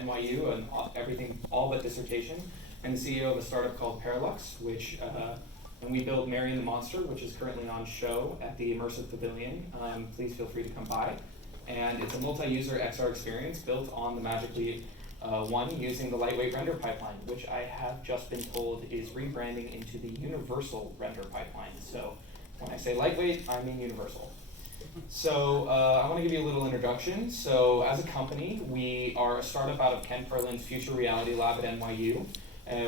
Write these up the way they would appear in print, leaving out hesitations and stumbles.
NYU, and everything, all but dissertation, and the CEO of a startup called Paralux, and we build Mary and the Monster, which is currently on show at the Immersive Pavilion. Please feel free to come by. And it's a multi-user XR experience built on the Magic Leap 1 using the lightweight render pipeline, which I have just been told is rebranding into the universal render pipeline. So when I say lightweight, I mean universal. So I want to give you a little introduction. So as a company, we are a startup out of Ken Perlin's Future Reality Lab at NYU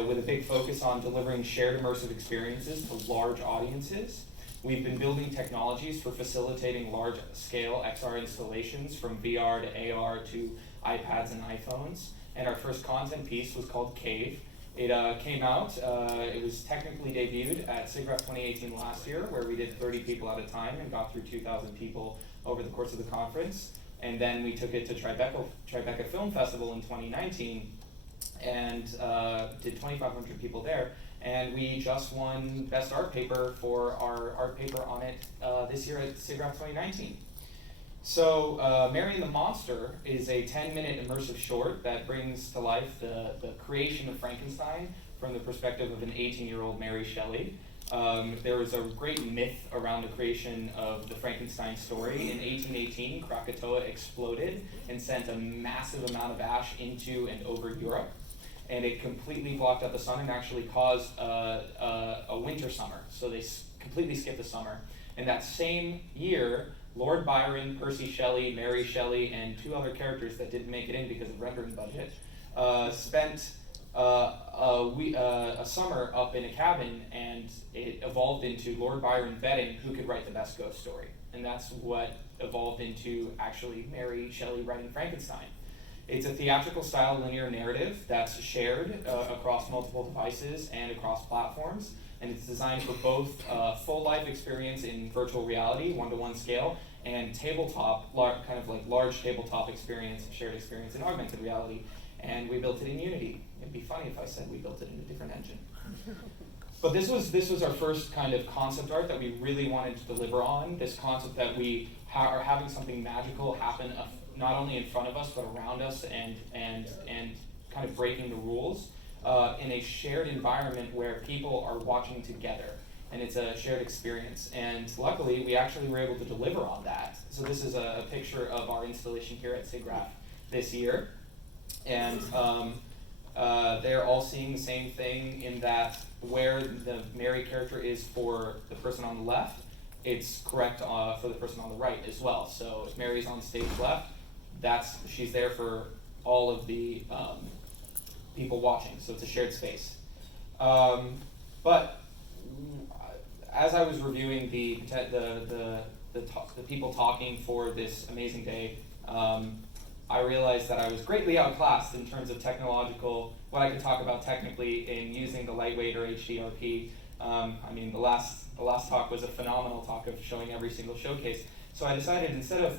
with a big focus on delivering shared immersive experiences to large audiences. We've been building technologies for facilitating large-scale XR installations from VR to AR to iPads and iPhones. And our first content piece was called Cave. It came out, it was technically debuted at siggraph 2018 last year, where we did 30 people at a time and got through 2,000 people over the course of the conference. And then we took it to Tribeca Film Festival in 2019 and did 2,500 people there. And we just won Best Art Paper for our art paper on it this year at siggraph 2019. So Mary and the Monster is a 10-minute immersive short that brings to life the creation of Frankenstein from the perspective of an 18-year-old Mary Shelley. There was a great myth around the creation of the Frankenstein story. In 1818, Krakatoa exploded and sent a massive amount of ash into and over Europe. And it completely blocked out the sun and actually caused a winter summer. So they completely skipped the summer. And that same year, Lord Byron, Percy Shelley, Mary Shelley, and two other characters that didn't make it in because of rendering budget, spent a summer up in a cabin, and it evolved into Lord Byron betting who could write the best ghost story. And that's what evolved into actually Mary Shelley writing Frankenstein. It's a theatrical style linear narrative that's shared across multiple devices and across platforms, and it's designed for both full life experience in virtual reality, one-to-one scale, and tabletop, kind of like large tabletop experience, shared experience in augmented reality. And we built it in Unity. It'd be funny if I said we built it in a different engine. But this was our first kind of concept art that we really wanted to deliver on, this concept that we are having something magical happen not only in front of us, but around us, and kind of breaking the rules in a shared environment where people are watching together. And it's a shared experience. And luckily, we actually were able to deliver on that. So this is a picture of our installation here at siggraph this year. And they're all seeing the same thing in that where the Mary character is for the person on the left, it's correct for the person on the right as well. So if Mary's on stage left, she's there for all of the people watching, so it's a shared space. But as I was reviewing the people talking for this amazing day, I realized that I was greatly outclassed in terms of what I could talk about technically in using the lightweight or HDRP. I mean, the last talk was a phenomenal talk of showing every single showcase. So I decided, instead of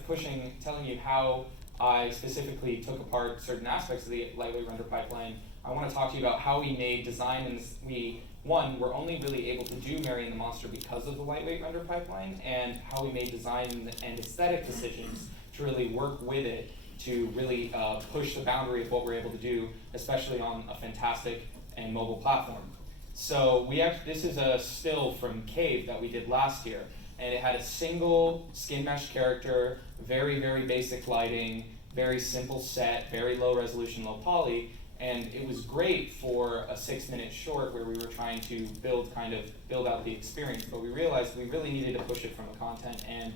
telling you how I specifically took apart certain aspects of the lightweight render pipeline, I want to talk to you about how we made design, and we're only really able to do Mary and the Monster because of the lightweight render pipeline, and how we made design and aesthetic decisions to really work with it to really push the boundary of what we're able to do, especially on a fantastic and mobile platform. So this is a still from Cave that we did last year, and it had a single skin mesh character, very, very basic lighting, very simple set, very low resolution, low poly, and it was great for a 6-minute short where we were trying to build out the experience, but we realized we really needed to push it from a content and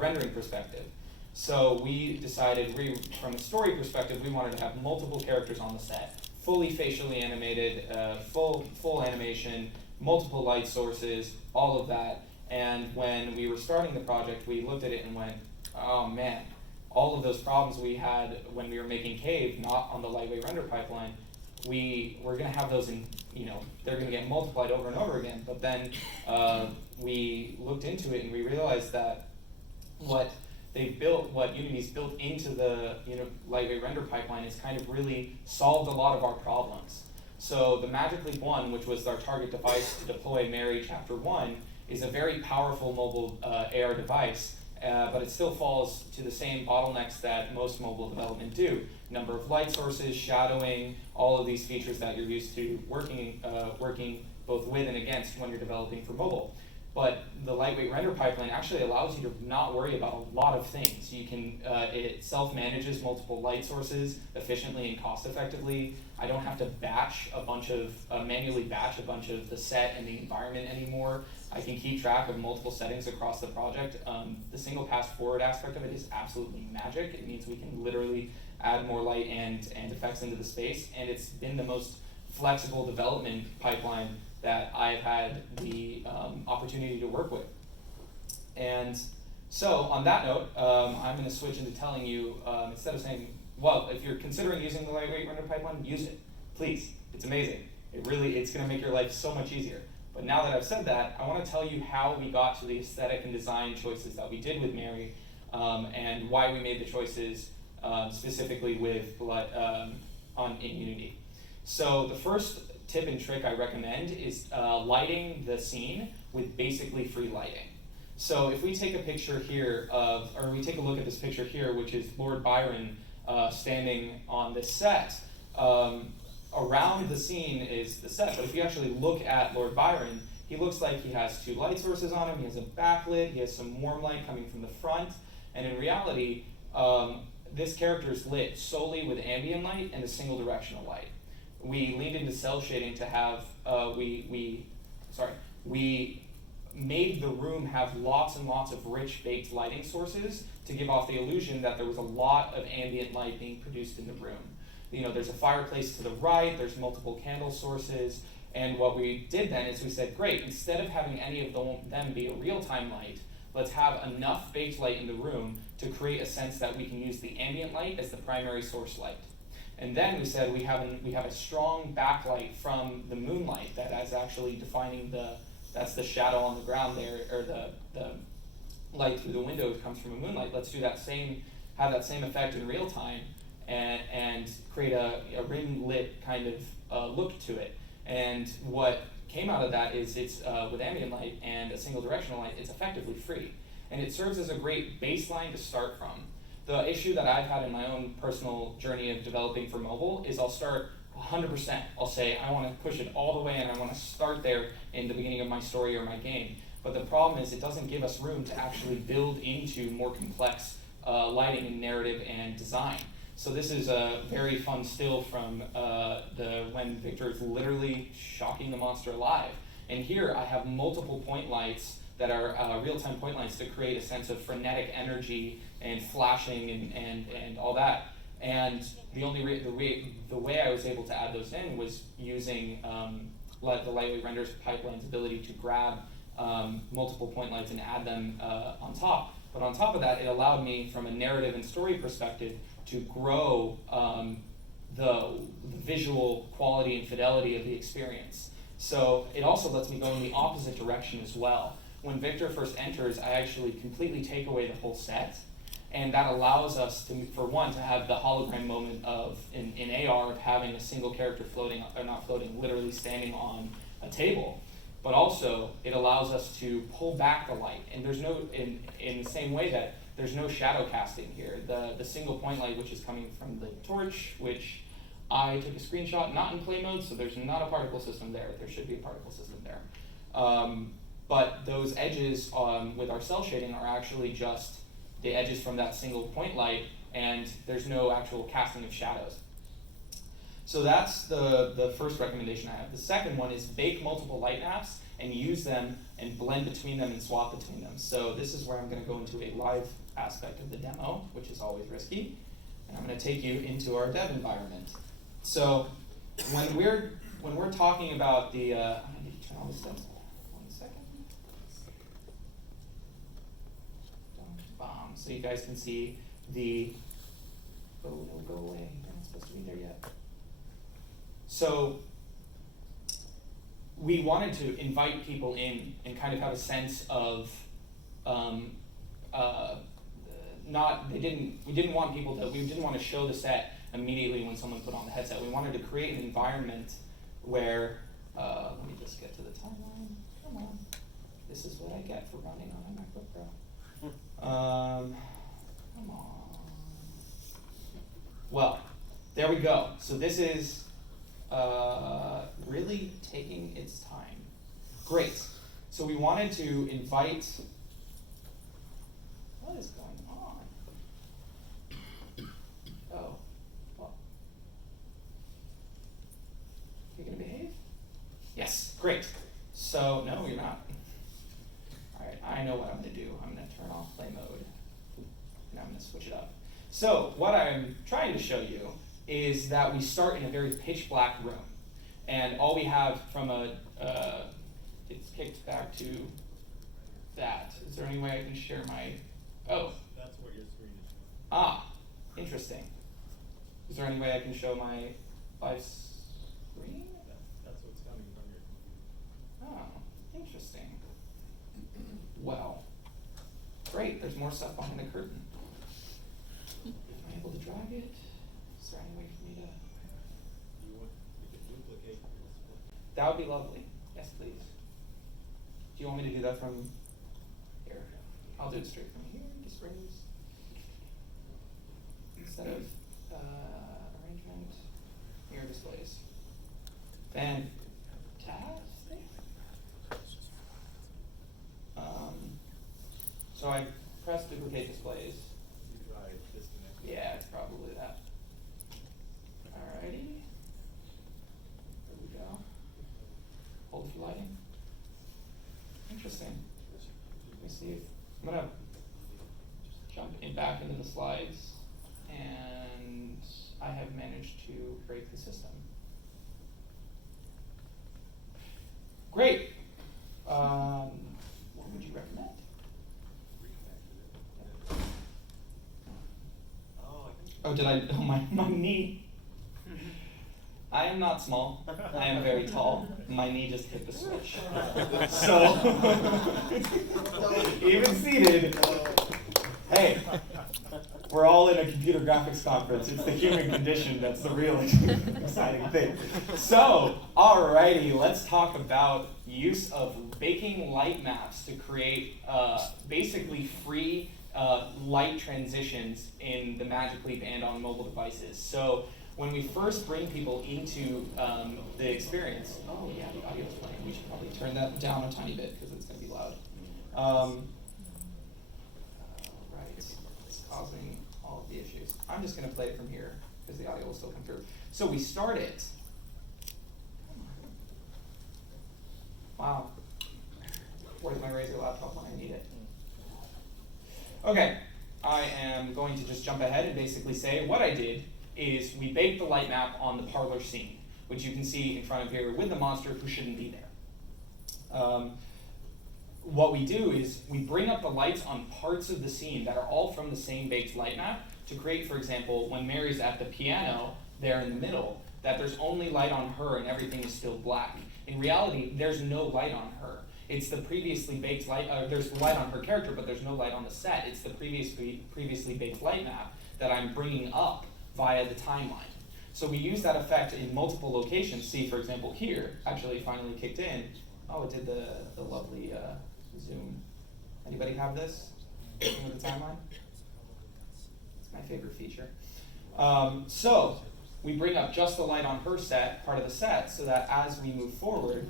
rendering perspective. So we decided, from a story perspective, we wanted to have multiple characters on the set, fully facially animated, full animation, multiple light sources, all of that. And when we were starting the project, we looked at it and went, oh man, all of those problems we had when we were making Cave, not on the lightweight render pipeline, we're going to have those they're going to get multiplied over and over again. But then we looked into it and we realized that what Unity's built into the lightweight render pipeline is kind of really solved a lot of our problems. So the Magic Leap 1, which was our target device to deploy Mary Chapter 1, is a very powerful mobile AR device, but it still falls to the same bottlenecks that most mobile development do. Number of light sources, shadowing, all of these features that you're used to working both with and against when you're developing for mobile. But the lightweight render pipeline actually allows you to not worry about a lot of things. You can, it self-manages multiple light sources efficiently and cost-effectively. I don't have to batch a bunch of, manually batch a bunch of the set and the environment anymore. I can keep track of multiple settings across the project. The single pass forward aspect of it is absolutely magic. It means we can literally add more light and effects into the space, and it's been the most flexible development pipeline that I've had the opportunity to work with. And so on that note, I'm going to switch into telling you, instead of saying, well, if you're considering using the lightweight render pipeline, use it, please. It's amazing. It's going to make your life so much easier. But now that I've said that, I want to tell you how we got to the aesthetic and design choices that we did with Mary, and why we made the choices specifically with in Unity. So the first tip and trick I recommend is lighting the scene with basically free lighting. So if we take a picture here or we take a look at this picture here, which is Lord Byron standing on this set, around the scene is the set, but if you actually look at Lord Byron, he looks like he has two light sources on him, he has a backlit, he has some warm light coming from the front, and in reality, this character is lit solely with ambient light and a single directional light. We leaned into cell shading to have, we made the room have lots and lots of rich baked lighting sources to give off the illusion that there was a lot of ambient light being produced in the room. You know, there's a fireplace to the right, there's multiple candle sources, and what we did then is we said, great, instead of having any of them be a real-time light, let's have enough baked light in the room to create a sense that we can use the ambient light as the primary source light. And then we said we have a strong backlight from the moonlight that is actually defining that's the shadow on the ground there, or the light through the window comes from a moonlight. Let's do have that same effect in real time and create a rim lit kind of look to it. And what came out of that is it's with ambient light and a single directional light, it's effectively free. And it serves as a great baseline to start from. The issue that I've had in my own personal journey of developing for mobile is I'll start 100%. I'll say I want to push it all the way and I want to start there in the beginning of my story or my game. But the problem is it doesn't give us room to actually build into more complex lighting and narrative and design. So this is a very fun still from when Victor is literally shocking the monster alive. And here I have multiple point lights that are real-time point lights to create a sense of frenetic energy and flashing and all that. And the way I was able to add those in was using the lightweight renders pipeline's ability to grab multiple point lights and add them on top. But on top of that, it allowed me, from a narrative and story perspective, to grow the visual quality and fidelity of the experience. So it also lets me go in the opposite direction as well. When Victor first enters, I actually completely take away the whole set, and that allows us to, for one, to have the hologram moment of, in AR, of having a single character floating, or not floating, literally standing on a table. But also, it allows us to pull back the light, and there's no, in the same way that there's no shadow casting here. The single point light, which is coming from the torch, which I took a screenshot, not in play mode, so there's not a particle system there. There should be a particle system there. But those edges with our cell shading are actually just the edges from that single point light, and there's no actual casting of shadows. So that's the first recommendation I have. The second one is bake multiple light maps and use them and blend between them and swap between them. So this is where I'm going to go into a live aspect of the demo, which is always risky. And I'm going to take you into our dev environment. So when we're talking about the, I need to turn all this down. 1 second. Bomb. So you guys can see the, oh no, go away. You're not supposed to be there yet. So we wanted to invite people in and kind of have a sense of we didn't want to show the set immediately when someone put on the headset. We wanted to create an environment where, let me just get to the timeline, come on. This is what I get for running on a MacBook Pro. Come on. Well, there we go. So this is really taking its time. Great. So we wanted to invite. What is going on? Oh, well. You gonna behave? Yes, great. So, no, you're not. All right, I know what I'm gonna do. I'm gonna turn off play mode, and I'm gonna switch it up. So, what I'm trying to show you is that we start in a very pitch black room, and all we have from it's kicked back to that. Is there any way I can share my, oh. That's what your screen is showing. Ah, interesting. Is there any way I can show my live screen? That's what's coming from your computer. Oh, interesting. Well, great, there's more stuff behind the curtain. Am I able to drag it? Is there any way for me to? You could duplicate your display. That would be lovely. Yes, please. Do you want me to do that from here? I'll do it straight from here, displays. Instead of arrangement, here displays. Fantastic. So I press duplicate displays. You try disconnecting. Yeah, it's probably that. Alrighty. There we go. Hold for lighting. Interesting. Let me see if I'm gonna jump back into the slides, and I have managed to break the system. Great. What would you recommend? Oh, did I? Oh, my knee. I am not small. I am very tall. My knee just hit the switch. So, even seated, hey, we're all in a computer graphics conference. It's the human condition that's the real exciting thing. So, alrighty, let's talk about use of baking light maps to create basically free light transitions in the Magic Leap and on mobile devices. So, when we first bring people into the experience, oh yeah, the audio's playing. We should probably turn that down a tiny bit because it's going to be loud. Right, it's causing all of the issues. I'm just going to play it from here because the audio will still come through. So we start it. Wow. Where's my Razer laptop when I need it? Okay, I am going to just jump ahead and basically say what I did is we baked the light map on the parlor scene, which you can see in front of here with the monster who shouldn't be there. What we do is we bring up the lights on parts of the scene that are all from the same baked light map to create, for example, when Mary's at the piano there in the middle, that there's only light on her and everything is still black. In reality, there's no light on her. It's the previously baked light, there's light on her character, but there's no light on the set. It's the previously baked light map that I'm bringing up via the timeline. So we use that effect in multiple locations. See, for example, here, actually finally kicked in. Oh, it did the lovely zoom. Anybody have this? With the timeline? It's my favorite feature. So we bring up just the light on her set, part of the set, so that as we move forward,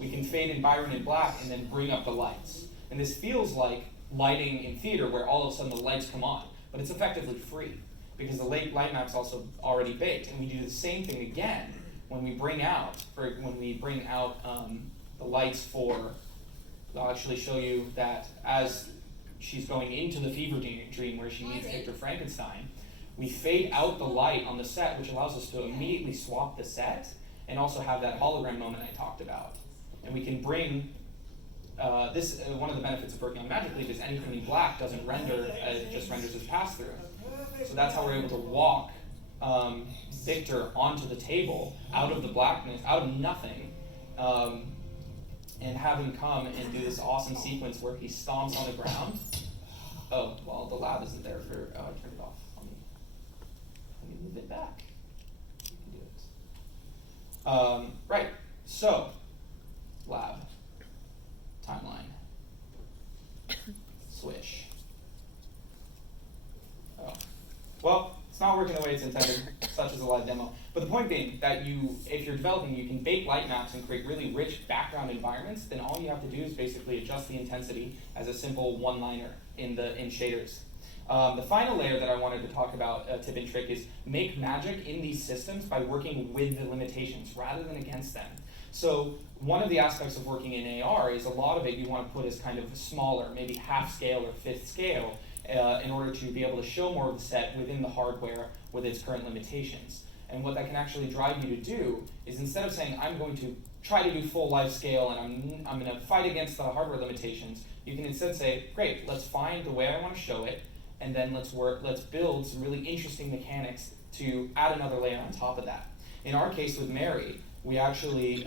we can fade in Byron in black and then bring up the lights. And this feels like lighting in theater where all of a sudden the lights come on. But it's effectively free because the light map's also already baked, and we do the same thing again when we bring out the lights for. I'll actually show you that as she's going into the fever dream where she meets Victor Frankenstein, we fade out the light on the set, which allows us to immediately swap the set and also have that hologram moment I talked about, and we can bring. This one of the benefits of working on Magic Leap is anything in black doesn't render, it just renders as pass-through. So that's how we're able to walk Victor onto the table out of the blackness, out of nothing, and have him come and do this awesome sequence where he stomps on the ground. Oh, well, the lab isn't there for, I turned it off. Let me move it back. You can do it. Right, so, lab. Timeline. not working the way it's intended, such as a live demo. But the point being that if you're developing, you can bake light maps and create really rich background environments, then all you have to do is basically adjust the intensity as a simple one-liner in shaders. The final layer that I wanted to talk about, tip and trick, is make magic in these systems by working with the limitations rather than against them. So one of the aspects of working in AR is a lot of it you want to put as kind of smaller, maybe half scale or fifth scale, in order to be able to show more of the set within the hardware with its current limitations. And what that can actually drive you to do is, instead of saying, I'm going to try to do full life scale and I'm going to fight against the hardware limitations, you can instead say, great, let's find the way I want to show it, and then let's build some really interesting mechanics to add another layer on top of that. In our case with Mary, we actually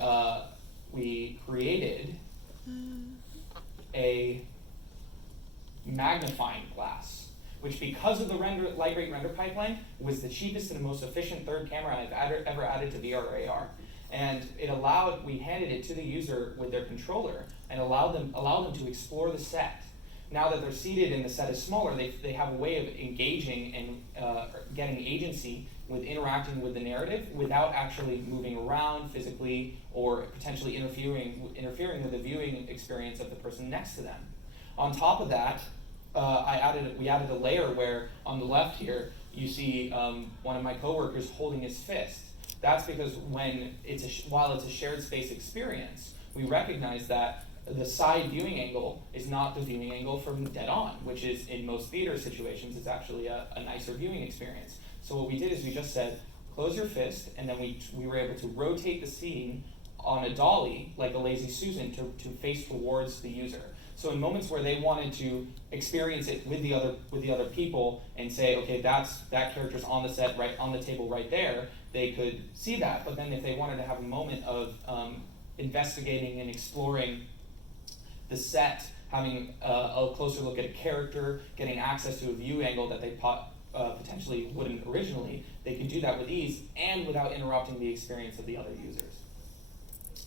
we created a magnifying glass, which, because of the light rate render pipeline, was the cheapest and most efficient third camera I've ever added to VR or AR. And we handed it to the user with their controller and allowed them to explore the set. Now that they're seated and the set is smaller, they have a way of engaging and getting agency with interacting with the narrative without actually moving around physically or potentially interfering with the viewing experience of the person next to them. On top of that, we added a layer where on the left here you see one of my coworkers holding his fist. That's because while it's a shared space experience, we recognize that the side viewing angle is not the viewing angle from dead on, which is, in most theater situations, it's actually a nicer viewing experience. So what we did is we just said, close your fist, and then we were able to rotate the scene on a dolly, like a Lazy Susan, to face towards the user. So in moments where they wanted to experience it with the other people and say, okay, that character's on the set, right on the table right there, they could see that. But then if they wanted to have a moment of investigating and exploring the set, having a closer look at a character, getting access to a view angle that they potentially wouldn't originally, they can do that with ease and without interrupting the experience of the other users.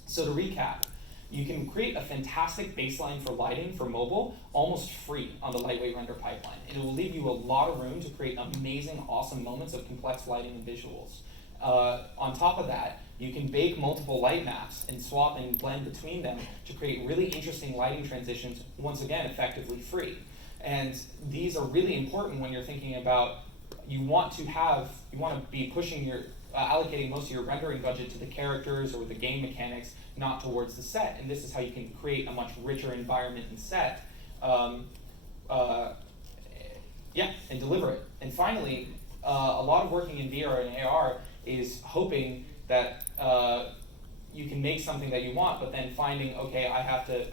So to recap, you can create a fantastic baseline for lighting for mobile almost free on the lightweight render pipeline. And it will leave you a lot of room to create amazing, awesome moments of complex lighting and visuals. On top of that, you can bake multiple light maps and swap and blend between them to create really interesting lighting transitions, once again, effectively free. And these are really important when you're thinking about, you want to be pushing allocating most of your rendering budget to the characters or the game mechanics, not towards the set. And this is how you can create a much richer environment and set, and deliver it. And finally, a lot of working in VR and AR is hoping that you can make something that you want, but then finding, okay, I have to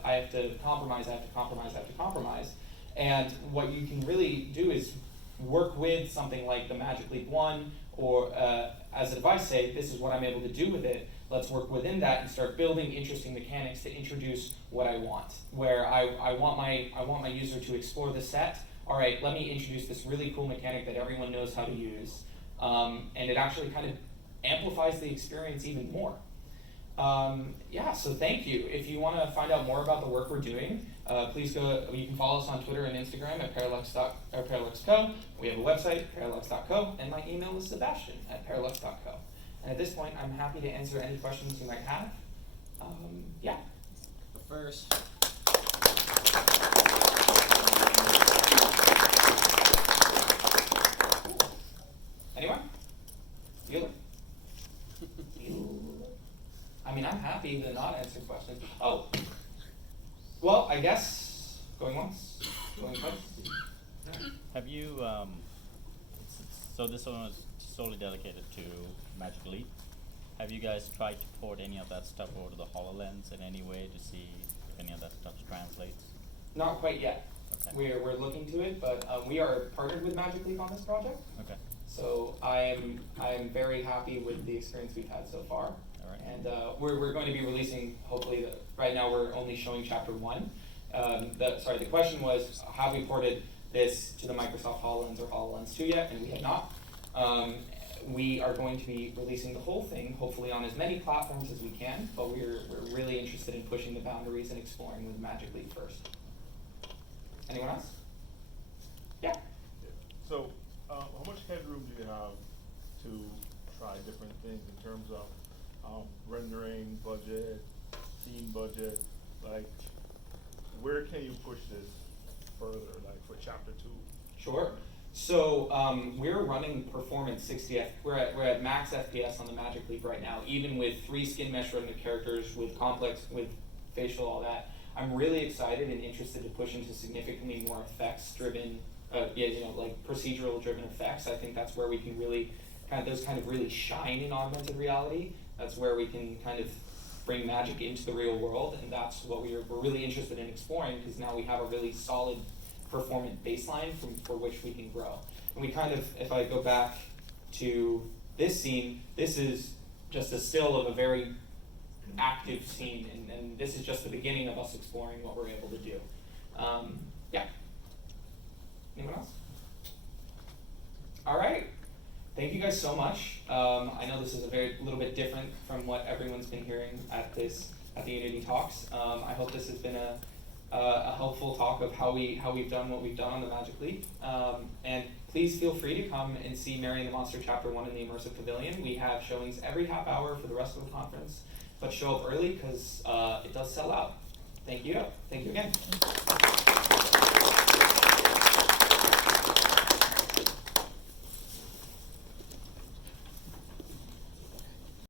compromise. And what you can really do is work with something like the Magic Leap 1, or as a device, say, this is what I'm able to do with it. Let's work within that and start building interesting mechanics to introduce what I want. Where I want my user to explore the set. All right, let me introduce this really cool mechanic that everyone knows how to use, and it actually kind of amplifies the experience even more. So thank you. If you want to find out more about the work we're doing, please go. You can follow us on Twitter and Instagram at paraluxco. We have a website, paralux.co, and my email is sebastian@paralux.co. And at this point, I'm happy to answer any questions you might have. First. Anyone? Bueller? I mean, I'm happy to not answer questions. Oh, well, I guess going once, going twice. Have you, so this one was solely dedicated to Magic Leap. Have you guys tried to port any of that stuff over to the HoloLens in any way to see if any of that stuff translates? Not quite yet. Okay. We're looking to it, but we are partnered with Magic Leap on this project. Okay. So I am very happy with the experience we've had so far. All right. And we're going to be releasing, hopefully, right now we're only showing chapter 1. The question was, have we ported this to the Microsoft HoloLens or HoloLens 2 yet? And we have not. We are going to be releasing the whole thing, hopefully on as many platforms as we can, but we're really interested in pushing the boundaries and exploring with Magic Leap first. Anyone else? Yeah. So How much headroom do you have to try different things in terms of rendering budget, scene budget? Like, where can you push this further, like for chapter 2? Sure. So we're running performance 60 we're at max FPS on the Magic Leap right now, even with 3 skin mesh rendered characters with complex, with facial, all that. I'm really excited and interested to push into significantly more effects driven, like procedural driven effects. I think that's where we can really those really shine in augmented reality. That's where we can kind of bring magic into the real world, and that's what we're really interested in exploring, because now we have a really solid performant baseline for which we can grow. And we if I go back to this scene, this is just a still of a very active scene, and this is just the beginning of us exploring what we're able to do. Yeah. Anyone else? All right. Thank you guys so much. I know this is a little bit different from what everyone's been hearing at the Unity Talks. I hope this has been a helpful talk of how we've done what we've done on the Magic Leap. And please feel free to come and see Mary and the Monster Chapter 1 in the Immersive Pavilion. We have showings every half hour for the rest of the conference, but show up early because it does sell out. Thank you. Thank you again.